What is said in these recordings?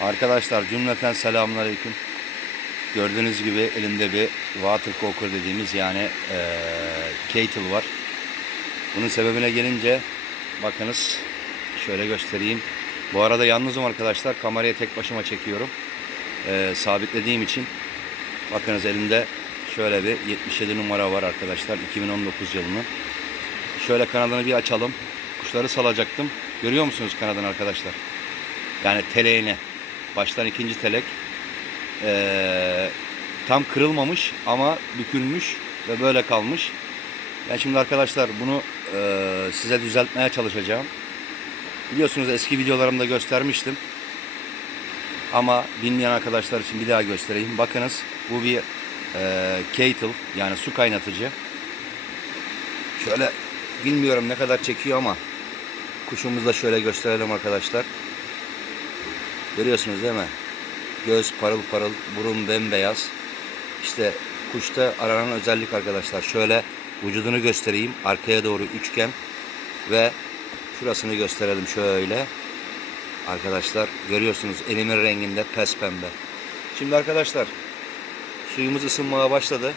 Arkadaşlar cümleten selamünaleyküm. Gördüğünüz gibi elimde bir water cooker dediğimiz yani eee kettle var. Bunun sebebine gelince bakınız şöyle göstereyim. Bu arada yalnızım arkadaşlar. Kamerayı tek başıma çekiyorum. Eee, sabitlediğim için bakınız elimde şöyle bir 77 numara var arkadaşlar. 2019 yılının. Şöyle kanadını bir açalım. Kuşları salacaktım. Görüyor musunuz kanadını arkadaşlar? Yani teleğini. Baştan ikinci telek. Ee, tam kırılmamış ama bükülmüş ve böyle kalmış. Ben şimdi arkadaşlar bunu e, size düzeltmeye çalışacağım. Biliyorsunuz eski videolarımda göstermiştim. Ama bilmeyen arkadaşlar için bir daha göstereyim. Bakınız bu bir e, kettle yani su kaynatıcı. Şöyle bilmiyorum ne kadar çekiyor ama kuşumuzu da şöyle gösterelim arkadaşlar. Görüyorsunuz değil mi? Göz parıl parıl, burun bembeyaz. İşte kuşta aranan özellik arkadaşlar. Şöyle vücudunu göstereyim. Arkaya doğru üçgen ve şurasını gösterelim şöyle. Arkadaşlar görüyorsunuz elimin renginde pes pembe. Şimdi arkadaşlar suyumuz ısınmaya başladı.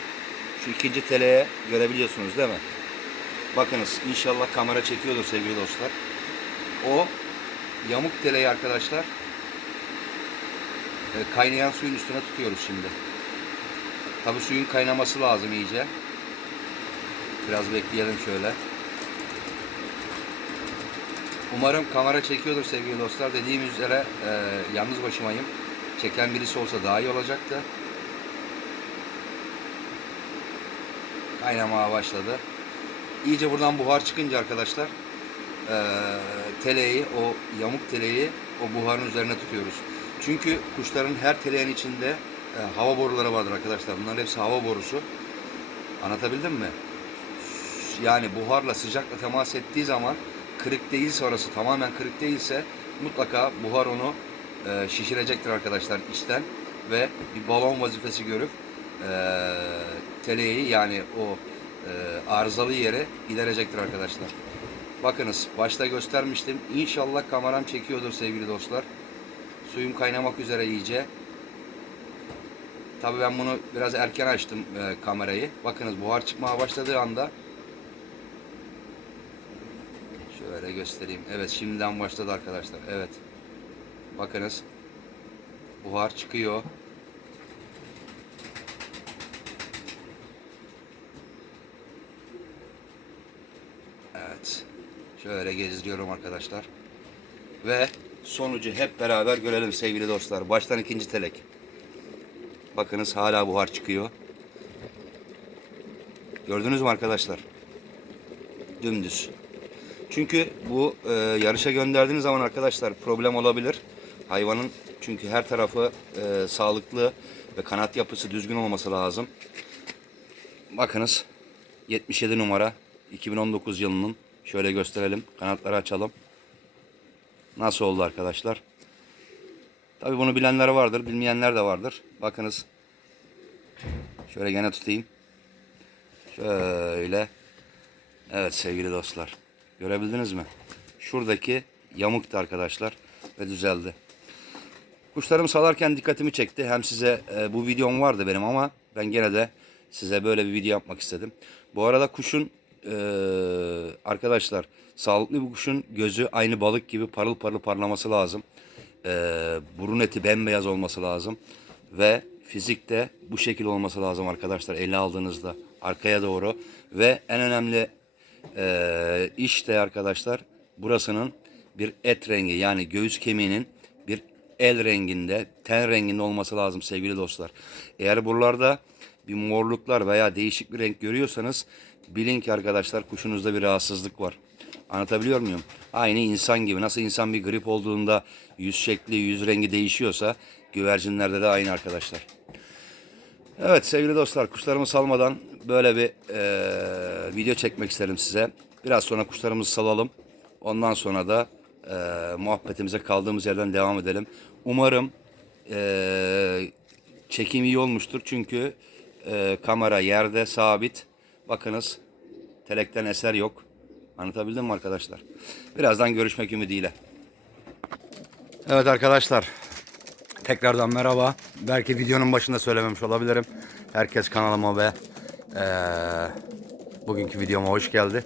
Şu ikinci teleye görebiliyorsunuz değil mi? Bakınız inşallah kamera çekiyordur sevgili dostlar. O yamuk teleyi arkadaşlar kaynayan suyun üstüne tutuyoruz şimdi. Tabi suyun kaynaması lazım iyice. Biraz bekleyelim şöyle. Umarım kamera çekiyordur sevgili dostlar. Dediğim üzere e, yalnız başımayım. Çeken birisi olsa daha iyi olacaktı. Kaynamaya başladı. İyice buradan buhar çıkınca arkadaşlar e, teleyi, o yamuk teleyi o buharın üzerine tutuyoruz. Çünkü kuşların her teleğin içinde e, hava boruları vardır arkadaşlar. Bunların hepsi hava borusu. Anlatabildim mi? Yani buharla sıcakla temas ettiği zaman kırık değilse orası tamamen kırık değilse mutlaka buhar onu e, şişirecektir arkadaşlar içten ve bir balon vazifesi görüp e, teleği yani o e, arızalı yere giderecektir arkadaşlar. Bakınız başta göstermiştim. İnşallah kameram çekiyordur sevgili dostlar. Suyum kaynamak üzere iyice. Tabii ben bunu biraz erken açtım e, kamerayı. Bakınız buhar çıkmaya başladığı anda şöyle göstereyim. Evet şimdiden başladı arkadaşlar. Evet. Bakınız. Buhar çıkıyor. Evet. Şöyle gezdiriyorum arkadaşlar. Ve sonucu hep beraber görelim sevgili dostlar. Baştan ikinci telek. Bakınız hala buhar çıkıyor. Gördünüz mü arkadaşlar? Dümdüz. Çünkü bu e, yarışa gönderdiğiniz zaman arkadaşlar problem olabilir. Hayvanın çünkü her tarafı e, sağlıklı ve kanat yapısı düzgün olması lazım. Bakınız 77 numara 2019 yılının şöyle gösterelim. Kanatları açalım. Nasıl oldu arkadaşlar? Tabi bunu bilenler vardır, bilmeyenler de vardır. Bakınız. Şöyle gene tutayım. Şöyle. Evet sevgili dostlar. Görebildiniz mi? Şuradaki yamuktu arkadaşlar ve düzeldi. Kuşlarımı salarken dikkatimi çekti. Hem size e, bu videom vardı benim ama ben gene de size böyle bir video yapmak istedim. Bu arada kuşun e, arkadaşlar sağlıklı bir kuşun gözü aynı balık gibi parıl parıl parlaması lazım. E, burun eti bembeyaz olması lazım. Ve fizikte bu şekil olması lazım arkadaşlar ele aldığınızda arkaya doğru. Ve en önemli e, iş de arkadaşlar burasının bir et rengi yani göğüs kemiğinin bir el renginde, ten renginde olması lazım sevgili dostlar. Eğer buralarda bir morluklar veya değişik bir renk görüyorsanız bilin ki arkadaşlar kuşunuzda bir rahatsızlık var. Anlatabiliyor muyum? Aynı insan gibi. Nasıl insan bir grip olduğunda yüz şekli, yüz rengi değişiyorsa güvercinlerde de aynı arkadaşlar. Evet sevgili dostlar kuşlarımı salmadan böyle bir eee, video çekmek isterim size. Biraz sonra kuşlarımızı salalım. Ondan sonra da eee, muhabbetimize kaldığımız yerden devam edelim. Umarım eee, çekim iyi olmuştur. Çünkü eee, kamera yerde sabit. Bakınız telekten eser yok. Anlatabildim mi arkadaşlar? Birazdan görüşmek ümidiyle. Evet arkadaşlar Tekrardan merhaba. Belki videonun başında söylememiş olabilirim. Herkes kanalıma ve eee, bugünkü videoma hoş geldi.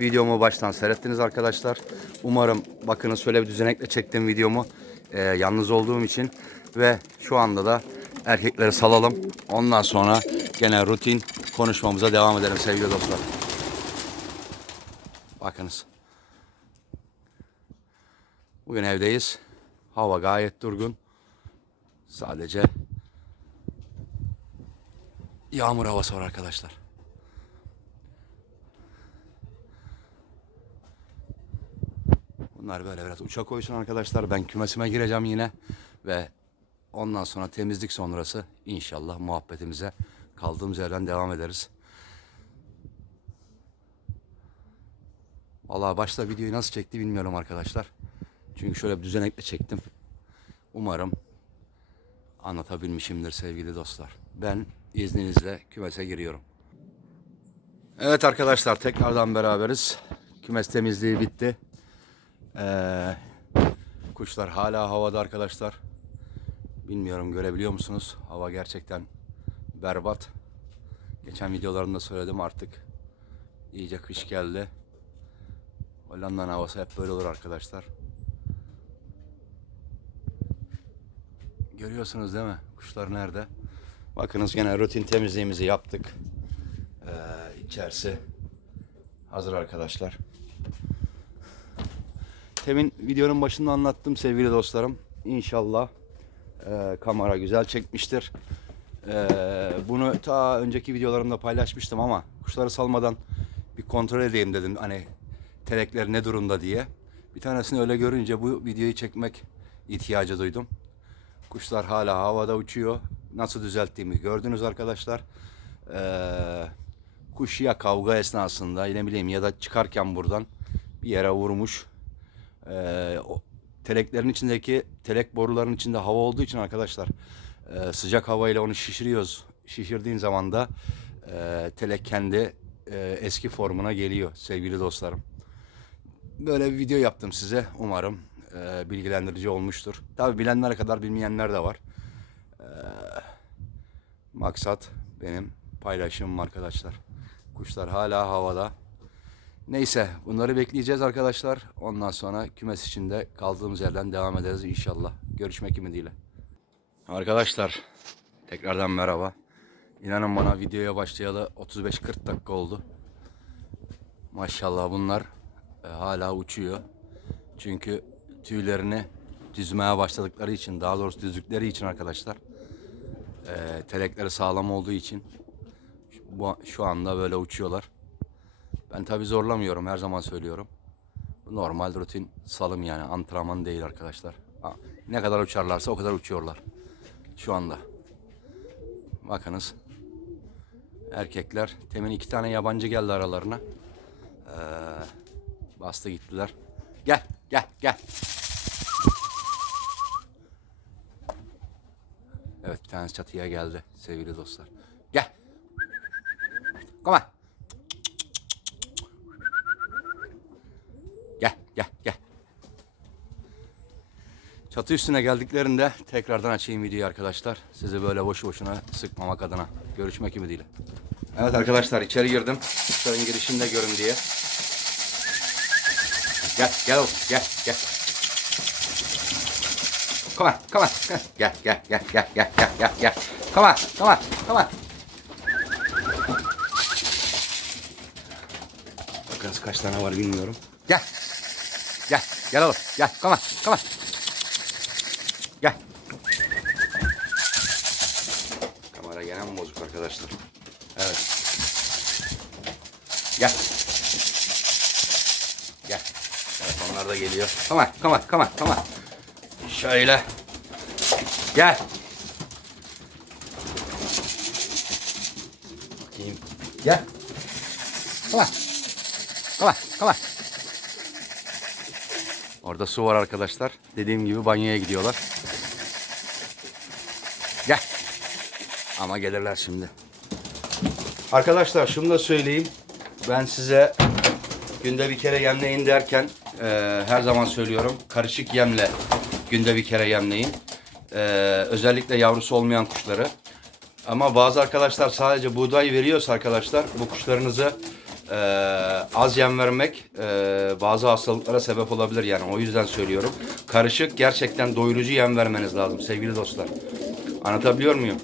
Videomu baştan seyrettiniz arkadaşlar. Umarım bakınız şöyle bir düzenekle çektiğim videomu eee, yalnız olduğum için ve şu anda da erkekleri salalım. Ondan sonra gene rutin konuşmamıza devam edelim sevgili dostlar. Bakınız. Bugün evdeyiz. Hava gayet durgun. Sadece yağmur havası var arkadaşlar. Bunlar böyle biraz uçak koysun arkadaşlar. Ben kümesime gireceğim yine ve ondan sonra temizlik sonrası inşallah muhabbetimize kaldığımız yerden devam ederiz. Vallahi başta videoyu nasıl çekti bilmiyorum arkadaşlar. Çünkü şöyle bir düzenekle çektim. Umarım anlatabilmişimdir sevgili dostlar. Ben izninizle kümese giriyorum. Evet arkadaşlar tekrardan beraberiz. Kümes temizliği bitti. Ee, kuşlar hala havada arkadaşlar. Bilmiyorum görebiliyor musunuz? Hava gerçekten berbat. Geçen videolarımda söyledim artık. İyice kış geldi. Hollanda'nın havası hep böyle olur arkadaşlar. Görüyorsunuz değil mi? Kuşlar nerede? Bakınız gene rutin temizliğimizi yaptık. Ee, içerisi hazır arkadaşlar. Temin videonun başında anlattım sevgili dostlarım. İnşallah e, kamera güzel çekmiştir. E, bunu ta önceki videolarımda paylaşmıştım ama kuşları salmadan bir kontrol edeyim dedim. Hani telekler ne durumda diye. Bir tanesini öyle görünce bu videoyu çekmek ihtiyacı duydum. Kuşlar hala havada uçuyor. Nasıl düzelttiğimi gördünüz arkadaşlar. Ee, kuş ya kavga esnasında ne bileyim ya da çıkarken buradan bir yere vurmuş. Ee, o teleklerin içindeki telek boruların içinde hava olduğu için arkadaşlar e, sıcak havayla onu şişiriyoruz. Şişirdiğin zaman da e, telek kendi e, eski formuna geliyor sevgili dostlarım. Böyle bir video yaptım size. Umarım e, bilgilendirici olmuştur. Tabi bilenlere kadar bilmeyenler de var. E, maksat benim paylaşımım arkadaşlar. Kuşlar hala havada. Neyse bunları bekleyeceğiz arkadaşlar. Ondan sonra kümes içinde kaldığımız yerden devam ederiz inşallah. Görüşmek ümidiyle. Arkadaşlar tekrardan merhaba. İnanın bana videoya başlayalı 35-40 dakika oldu. Maşallah bunlar e, hala uçuyor. Çünkü tüylerini düzmeye başladıkları için, daha doğrusu düzdükleri için arkadaşlar. E, telekleri sağlam olduğu için bu, şu anda böyle uçuyorlar. Ben tabi zorlamıyorum her zaman söylüyorum. Bu normal rutin salım yani antrenman değil arkadaşlar. Ha, Ne kadar uçarlarsa o kadar uçuyorlar. Şu anda. Bakınız. Erkekler. Temin iki tane yabancı geldi aralarına. Ee, bastı gittiler. Gel, gel, gel. Evet, bir tanesi çatıya geldi sevgili dostlar. Gel. Come on. Gel, gel, gel. Çatı üstüne geldiklerinde tekrardan açayım videoyu arkadaşlar. Sizi böyle boşu boşuna sıkmamak adına. Görüşmek ümidiyle. Evet arkadaşlar içeri girdim. Kuşların girişinde görün diye. Gel, gel oğlum, gel, gel. Come on, come on. Gel, gel, gel, gel, gel, gel, gel, gel. Come on, come on, come on. Bakınız kaç tane var bilmiyorum. Gel. Gel, gel oğlum, gel. Come on, come on. Gel. Kamera gene mi bozuk arkadaşlar? Evet. Gel. Gel. Evet onlar da geliyor. Come on, come on, come on, come on. Şöyle. Gel. Bakayım. Gel. Come on. Come on, come on. Orada su var arkadaşlar. Dediğim gibi banyoya gidiyorlar. Gel. Ama gelirler şimdi. Arkadaşlar şunu da söyleyeyim. Ben size günde bir kere yemleyin derken e, her zaman söylüyorum. Karışık yemle günde bir kere yemleyin. Ee, özellikle yavrusu olmayan kuşları. Ama bazı arkadaşlar sadece buğday veriyorsa arkadaşlar bu kuşlarınızı e, az yem vermek e, bazı hastalıklara sebep olabilir yani o yüzden söylüyorum. Karışık gerçekten doyurucu yem vermeniz lazım sevgili dostlar. Anlatabiliyor muyum?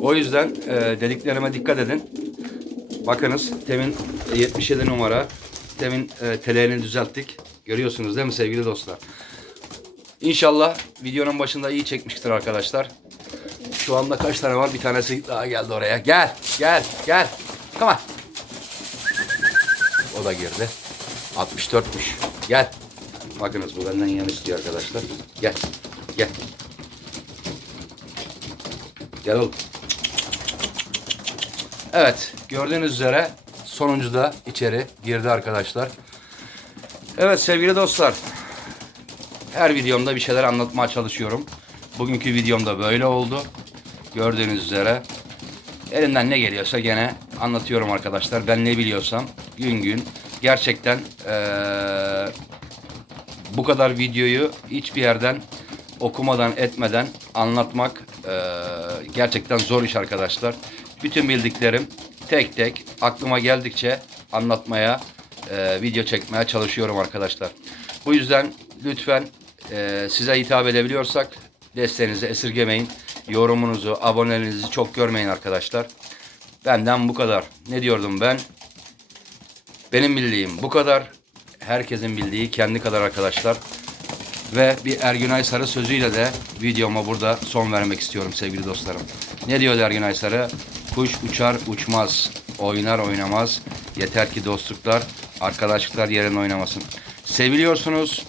O yüzden e, dediklerime dikkat edin. Bakınız temin 77 numara temin e, teleğini düzelttik. Görüyorsunuz değil mi sevgili dostlar? İnşallah videonun başında iyi çekmiştir arkadaşlar. Şu anda kaç tane var? Bir tanesi daha geldi oraya. Gel, gel, gel. Come on. O da girdi. 64'müş. Gel. Bakınız bu benden yan istiyor arkadaşlar. Gel, gel. Gel oğlum. Evet, gördüğünüz üzere sonuncu da içeri girdi arkadaşlar. Evet sevgili dostlar. Her videomda bir şeyler anlatmaya çalışıyorum. Bugünkü videomda böyle oldu. Gördüğünüz üzere. Elimden ne geliyorsa gene anlatıyorum arkadaşlar. Ben ne biliyorsam gün gün gerçekten eee, bu kadar videoyu hiçbir yerden okumadan etmeden anlatmak eee, gerçekten zor iş arkadaşlar. Bütün bildiklerim tek tek aklıma geldikçe anlatmaya, eee, video çekmeye çalışıyorum arkadaşlar. Bu yüzden lütfen eee, size hitap edebiliyorsak desteğinizi esirgemeyin. Yorumunuzu, aboneliğinizi çok görmeyin arkadaşlar. Benden bu kadar. Ne diyordum ben? Benim bildiğim bu kadar. Herkesin bildiği kendi kadar arkadaşlar. Ve bir Ergün Sarı sözüyle de videoma burada son vermek istiyorum sevgili dostlarım. Ne diyor Ergün Sarı? Kuş uçar uçmaz, oynar oynamaz. Yeter ki dostluklar, arkadaşlıklar yerine oynamasın. Seviliyorsunuz.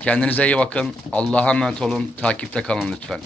Kendinize iyi bakın. Allah'a emanet olun. Takipte kalın lütfen.